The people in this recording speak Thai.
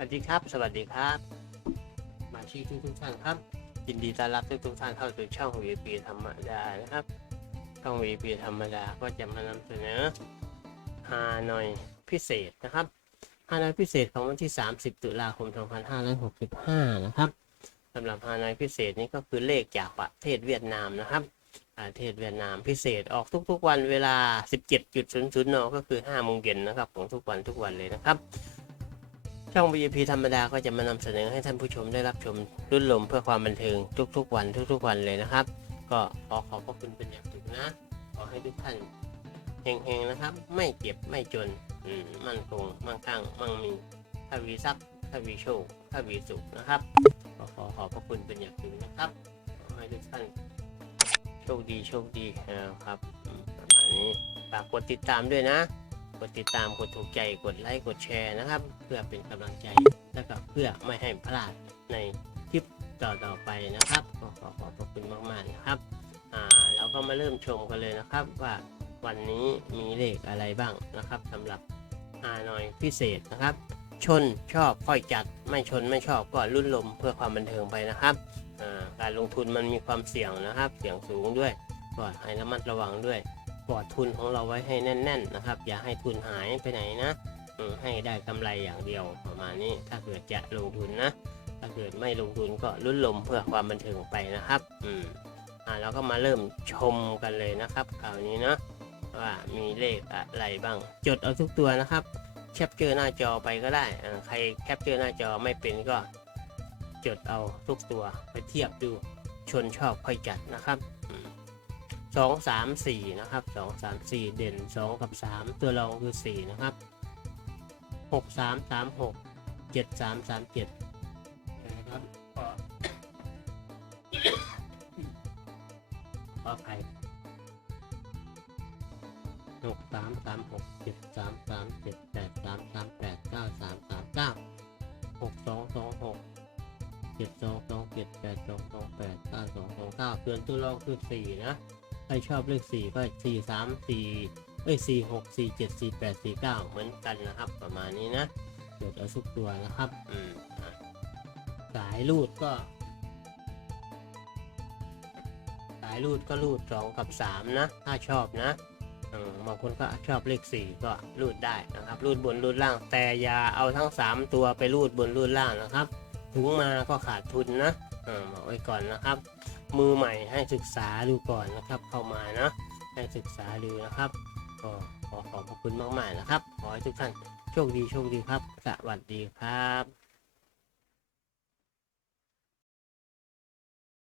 สวัสดีครับ สวัสดีครับ มาชีทุกทุกท่านครับ ยินดีต้อนรับทุกทุกท่านเข้าสู่ช่อง VP ธรรมดานะครับ ช่อง VP ธรรมดาก็จะมานำเสนอฮานอยพิเศษนะครับฮานอยพิเศษของวันที่ 30 ตุลาคม 2565 นะครับสำหรับฮานอยพิเศษนี้ก็คือเลขจากประเทศเวียดนามนะครับประเทศเวียดนามพิเศษออกทุกๆวันเวลา 17.00นก็คือ5โมงเย็นนะครับของทุกวันทุกวันเลยนะครับ ช่อง VIP ธรรมดาก็จะมานำเสนอให้ท่านผู้ชมได้รับชมรุ่นลมเพื่อความบันเทิงทุกๆวันทุกๆวันเลยนะครับ ก็ขอขอบพระคุณเป็นอย่างสูงนะ ขอให้ทุกท่านเฮงๆนะครับ ไม่เจ็บไม่จนมั่นคงมั่งคั่งมั่งมีถ้าวีทรัพย์ถ้าวีโชคถ้าวีสุขนะครับขอขอบพระคุณเป็นอย่างสูงนะครับขอให้ทุกท่านโชคดีโชคดีนะครับอืมประมาณนี้ฝากกดติดตามด้วยนะ กดติดตามกดถูกใจกดไลค์กดแชร์นะครับ เพื่อเป็นกำลังใจและก็เพื่อไม่ให้พลาดในคลิปต่อๆไปนะครับก็ขอขอบพระคุณมากๆนะครับอ่าเราก็มาเริ่มชมกันเลยนะครับว่าวันนี้มีเลขอะไรบ้างนะครับสำหรับฮานอยพิเศษนะครับ ชนชอบค่อยจัดไม่ชนไม่ชอบก็รุ่นลมเพื่อความบันเทิงไปนะครับการลงทุนมันมีความเสี่ยงนะครับ เสี่ยงสูงด้วยก็ให้ระมัดระวังด้วย กอดทุนของเราไว้ให้แน่น ๆ นะครับ อย่าให้ทุนหายไปไหนนะให้ได้กำไรอย่างเดียวประมาณนี้ ถ้าเกิดจะลงทุนนะ ถ้าเกิดไม่ลงทุนก็ลุ้นลมเพื่อความบันเทิงไปนะครับ อืมอ่าเราก็มาเริ่มชมกันเลยนะครับคราวนี้นะว่ามีเลขอะไรบ้าง จดเอาทุกตัวนะครับ แคปเจอร์หน้าจอไปก็ได้ ใครแคปเจอร์หน้าจอไม่เป็นก็ จดเอาทุกตัวไปเทียบดูชนชอบค่อยจัดนะครับ สองสามสี่นะครับสองสามสี่เด่นสองกับสามตัวรองคือสี่นะครับหกสามสามหกเจ็ดสามสามเจ็ดนะครับก็ขออภัยหกสามสามหกเจ็ดสามสามเจ็ดแปดสามสามแปดเก้าสามสามเก้าหกสองสองหกเจ็ดสองสองเจ็ดแปดสองสองแปดเก้าสองสองเก้าส่วนตัวรองคือสี่นะ ใครชอบเลขสี่ก็สี่สามสี่เอ้ยสี่หกสี่เจ็ดสี่แปดสี่เก้าเหมือนกันนะครับ ประมาณนี้นะเดี๋ยวเอาทุกตัวนะครับอืมอะสายรูดก็ สายรูดก็รูดสองกับสามนะ ถ้าชอบนะอืมบางคนก็ชอบเลขสี่ก็รูดได้นะครับ รูดบนรูดล่าง แต่อย่าเอาทั้งสามตัวไปรูดบนรูดล่างนะครับถุงมาก็ขาดทุนนะอ่าบอกไว้ก่อนนะครับ มือใหม่ให้ศึกษาดูก่อนนะครับ เข้ามานะให้ศึกษาดูนะครับก็ขอขอบพระคุณมากๆนะครับ ขอให้ทุกท่านโชคดีโชคดีครับ สวัสดีครับ